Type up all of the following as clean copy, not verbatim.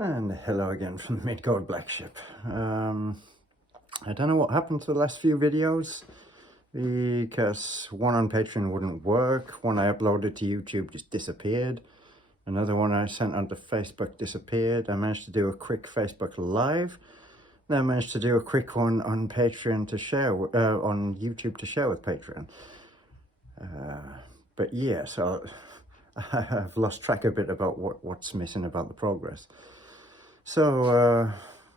And hello again from the Midgard Blackship. I don't know what happened to the last few videos because one on Patreon wouldn't work, one I uploaded to YouTube just disappeared, another one I sent onto Facebook disappeared. I managed to do a quick Facebook Live, then I managed to do a quick one on Patreon to share, on YouTube to share with Patreon. But yeah, so I've lost track a bit about what's missing about the progress. So,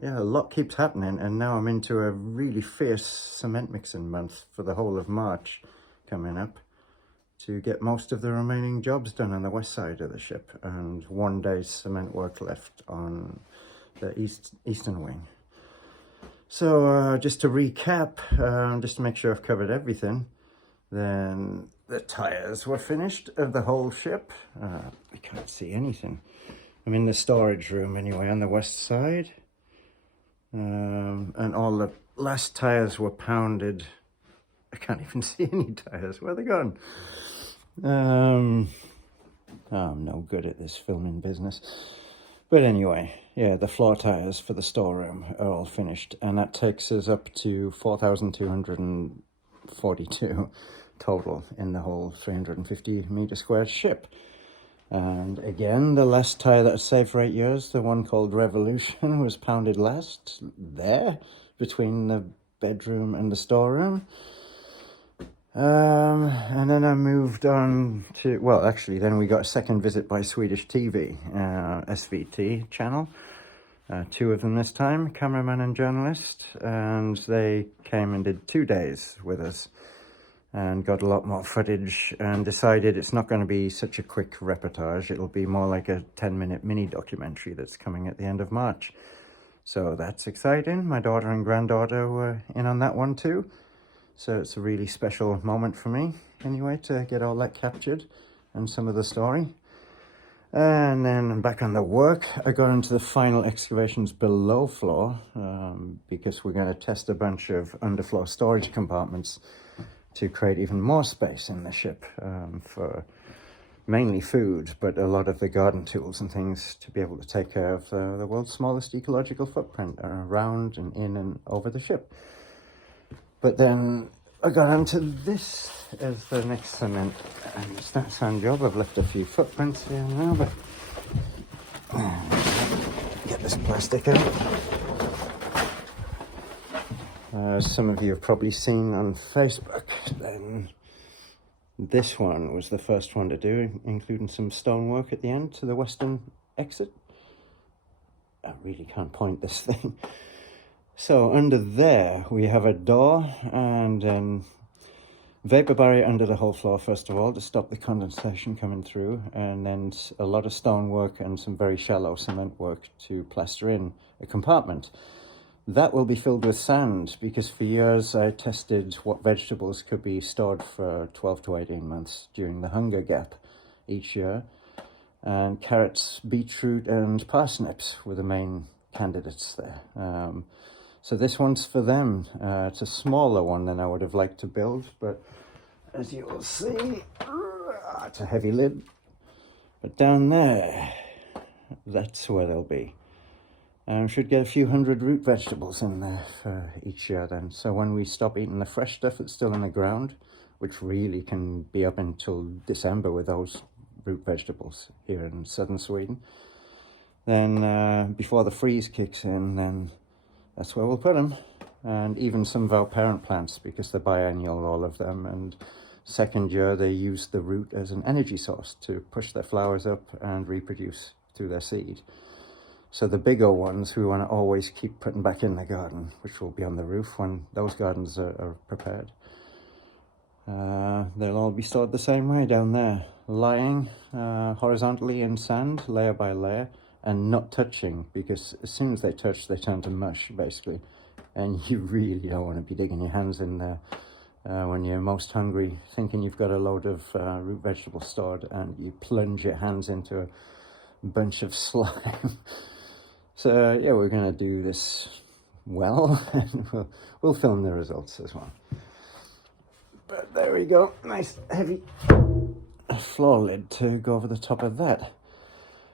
yeah, a lot keeps happening, and now I'm into a really fierce cement mixing month for the whole of March coming up to get most of the remaining jobs done on the west side of the ship, and 1 day's cement work left on the eastern wing. So, just to recap, just to make sure I've covered everything, then the tires were finished of the whole ship. I can't see anything. I'm in the storage room anyway on the west side, and all the last tires were pounded. I can't even see any tires. Where are they gone? I'm no good at this filming business. But anyway, yeah, the floor tires for the storeroom are all finished, and that takes us up to 4,242 total in the whole 350 meter squared ship. And again, the last tire that I saved for 8 years, the one called Revolution, was pounded last there between the bedroom and the storeroom. And then I moved on to, well, actually, then we got a second visit by Swedish TV, SVT channel. 2 of them this time, cameraman and journalist, and they came and did 2 days with us and got a lot more footage and decided it's not going to be such a quick reportage. It'll be more like a 10-minute mini documentary that's coming at the end of March. So that's exciting. My daughter and granddaughter were in on that one too. So it's a really special moment for me anyway to get all that captured and some of the story. And then back on the work, I got into the final excavations below floor because we're going to test a bunch of underfloor storage compartments to create even more space in the ship for mainly food, but a lot of the garden tools and things to be able to take care of the world's smallest ecological footprint around and in and over the ship. But then I got onto this as the next cement and sand job. I've left a few footprints here now, but get this plastic out. Some of you have probably seen on Facebook, then this one was the first one to do, including some stonework at the end to the western exit. I really can't point this thing. So under there we have a door and vapor barrier under the whole floor, first of all, to stop the condensation coming through, and then a lot of stonework and some very shallow cement work to plaster in a compartment. That will be filled with sand because for years I tested what vegetables could be stored for 12 to 18 months during the hunger gap each year. And carrots, beetroot and parsnips were the main candidates there. So this one's for them. It's a smaller one than I would have liked to build, but as you will see, it's a heavy lid. But down there, that's where they'll be. Should get a few hundred root vegetables in there for each year then. So when we stop eating the fresh stuff that's still in the ground, which really can be up until December with those root vegetables here in southern Sweden, then before the freeze kicks in, then that's where we'll put them. And even some of our parent plants, because they're biennial, all of them, and second year they use the root as an energy source to push their flowers up and reproduce through their seed. So the bigger ones we want to always keep putting back in the garden, which will be on the roof when those gardens are prepared. They'll all be stored the same way down there, lying horizontally in sand, layer by layer, and not touching, because as soon as they touch, they turn to mush, basically. And you really don't want to be digging your hands in there when you're most hungry, thinking you've got a load of root vegetables stored, and you plunge your hands into a bunch of slime. So yeah, we're going to do this well, and we'll film the results as well. But there we go, nice heavy floor lid to go over the top of that.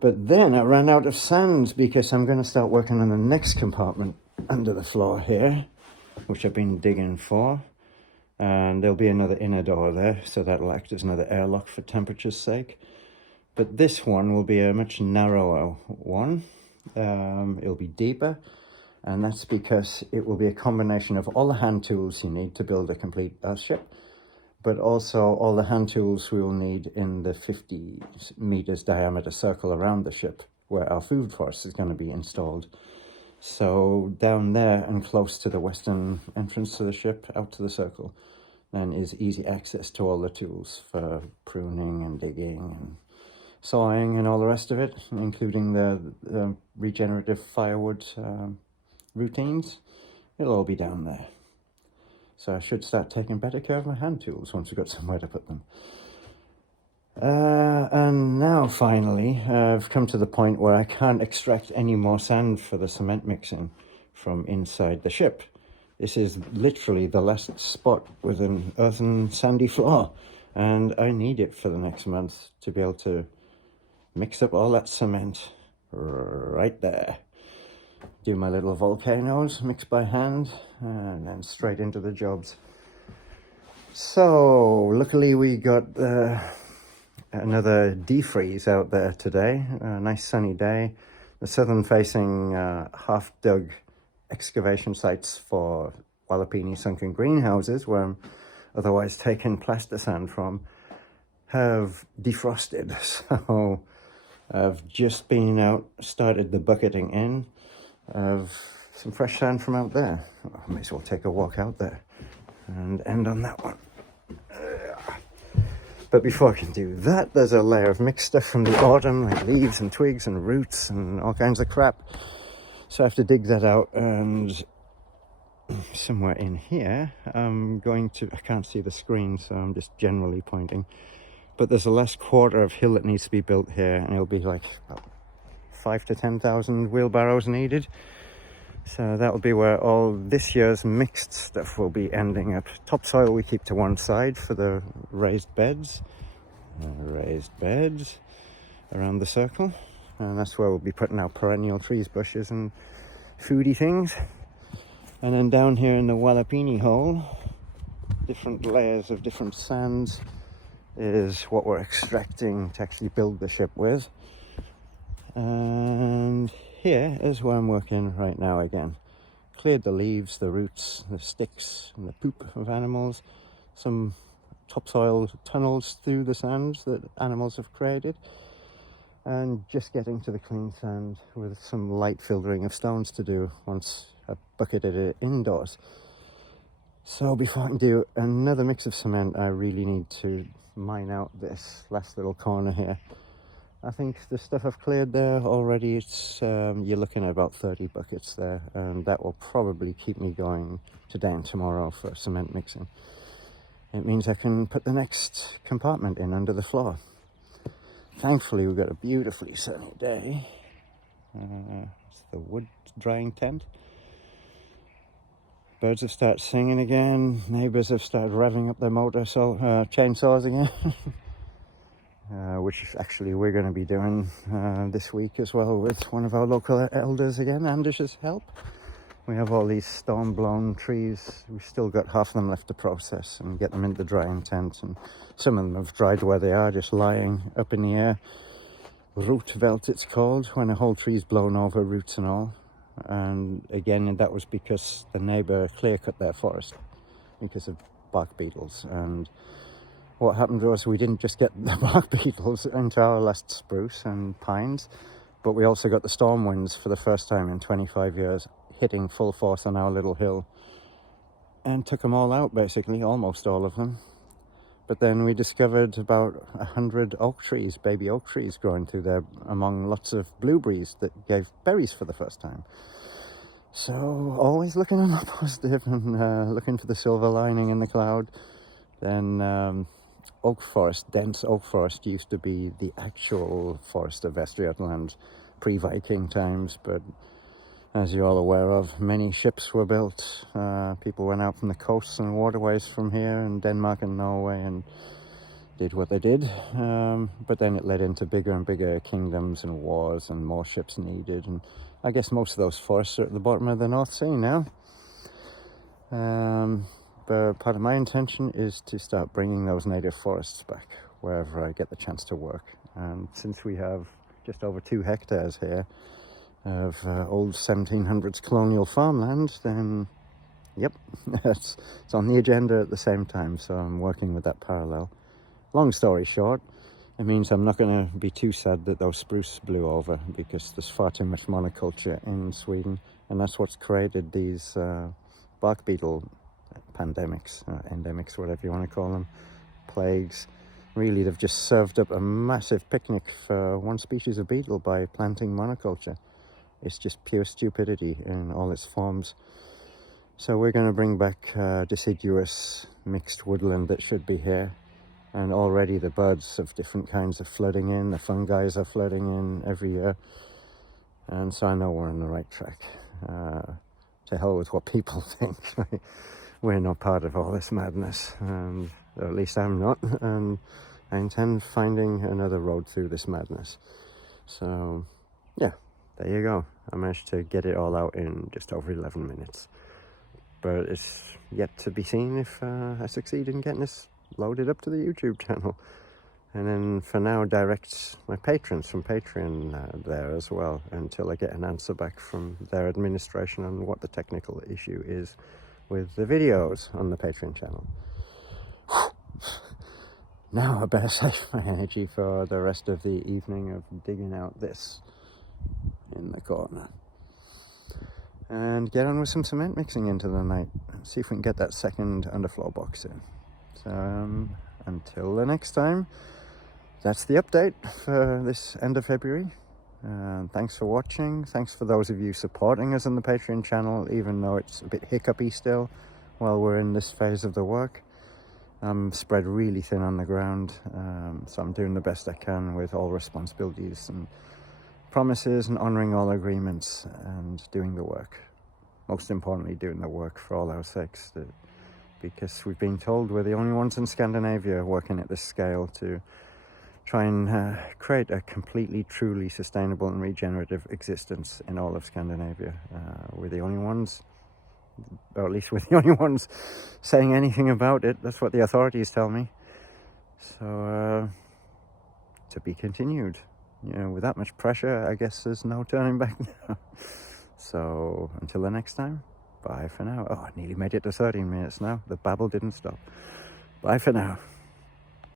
But then I ran out of sand because I'm going to start working on the next compartment under the floor here, which I've been digging for. And there'll be another inner door there, so that'll act as another airlock for temperature's sake. But this one will be a much narrower one. It'll be deeper, and that's because it will be a combination of all the hand tools you need to build a complete Earthship, but also all the hand tools we will need in the 50 meters diameter circle around the ship where our food forest is going to be installed. So down there and close to the western entrance to the ship, out to the circle, then is easy access to all the tools for pruning and digging and sawing and all the rest of it, including the regenerative firewood routines. It'll all be down there. So I should start taking better care of my hand tools once we've got somewhere to put them. And now finally, I've come to the point where I can't extract any more sand for the cement mixing from inside the ship. This is literally the last spot with an earthen sandy floor, and I need it for the next month to be able to mix up all that cement right there. Do my little volcanoes, mix by hand, and then straight into the jobs. So, luckily we got another defreeze out there today. A nice sunny day. The southern facing half-dug excavation sites for Wallapini sunken greenhouses, where I'm otherwise taking plaster sand from, have defrosted. So I've just been out, started the bucketing in of some fresh sand from out there. I may as well take a walk out there and end on that one. But before I can do that, there's a layer of mixed stuff from the autumn, like leaves and twigs and roots and all kinds of crap. So I have to dig that out, and somewhere in here, I'm going to, I can't see the screen, so I'm just generally pointing. But there's a last quarter of hill that needs to be built here, and it'll be like about 5,000 to 10,000 wheelbarrows needed. So that'll be where all this year's mixed stuff will be ending up. Topsoil we keep to one side for the raised beds around the circle, and that's where we'll be putting our perennial trees, bushes and foodie things. And then down here in the Wallapini hole, different layers of different sands is what we're extracting to actually build the ship with. And here is where I'm working right now again. Cleared the leaves, the roots, the sticks and the poop of animals, some topsoil tunnels through the sands that animals have created, and just getting to the clean sand with some light filtering of stones to do once I've bucketed it indoors. So before I can do another mix of cement, I really need to mine out this last little corner here. I think the stuff I've cleared there already, it's you're looking at about 30 buckets there, and that will probably keep me going today and tomorrow for cement mixing. It means I can put the next compartment in under the floor. Thankfully we've got a beautifully sunny day. It's the wood drying tent. Birds have started singing again. Neighbours have started revving up their chainsaws again. Which actually we're going to be doing this week as well with one of our local elders again, Anders's help. We have all these storm-blown trees. We've still got half of them left to process and get them into the drying tent, and some of them have dried where they are, just lying up in the air. Rootveld it's called, when a whole tree's blown over, roots and all. And again, that was because the neighbour clear-cut their forest because of bark beetles. And what happened was we didn't just get the bark beetles into our last spruce and pines, but we also got the storm winds for the first time in 25 years, hitting full force on our little hill, and took them all out, basically, almost all of them. But then we discovered about 100 oak trees, baby oak trees, growing through there among lots of blueberries that gave berries for the first time. So always looking on the positive and looking for the silver lining in the cloud. Then oak forest, dense oak forest, used to be the actual forest of Västergötland pre-Viking times, but as you're all aware of, many ships were built. People went out from the coasts and waterways from here in Denmark and Norway and did what they did, but then it led into bigger and bigger kingdoms and wars and more ships needed, and I guess most of those forests are at the bottom of the North Sea now. But part of my intention is to start bringing those native forests back wherever I get the chance to work. And since we have just over 2 hectares here of old 1700s colonial farmland, then yep, it's on the agenda at the same time, so I'm working with that parallel. Long story short, it means I'm not going to be too sad that those spruce blew over, because there's far too much monoculture in Sweden, and that's what's created these bark beetle pandemics, endemics, whatever you want to call them, plagues. Really, they've just served up a massive picnic for one species of beetle by planting monoculture. It's just pure stupidity in all its forms. So we're going to bring back deciduous mixed woodland that should be here. And already the birds of different kinds are flooding in, the fungi are flooding in every year. And so I know we're on the right track. To hell with what people think. We're not part of all this madness, or at least I'm not, and I intend finding another road through this madness. So yeah, there you go. I managed to get it all out in just over 11 minutes. But it's yet to be seen if I succeed in getting this loaded up to the YouTube channel. And then for now, direct my patrons from Patreon there as well, until I get an answer back from their administration on what the technical issue is with the videos on the Patreon channel. Now I better save my energy for the rest of the evening of digging out this in the corner. And get on with some cement mixing into the night. See if we can get that second underfloor box in. So until the next time, that's the update for this end of February. Thanks for watching. Thanks for those of you supporting us on the Patreon channel, even though it's a bit hiccupy still while we're in this phase of the work. I'm spread really thin on the ground, so I'm doing the best I can with all responsibilities and promises and honouring all agreements and doing the work. Most importantly, doing the work for all our sakes, because we've been told we're the only ones in Scandinavia working at this scale to try and create a completely, truly sustainable and regenerative existence in all of Scandinavia. We're the only ones, or at least we're the only ones saying anything about it. That's what the authorities tell me. So, to be continued. You know, with that much pressure, I guess there's no turning back now. So, until the next time, bye for now. Oh, I nearly made it to 13 minutes now. The babble didn't stop. Bye for now.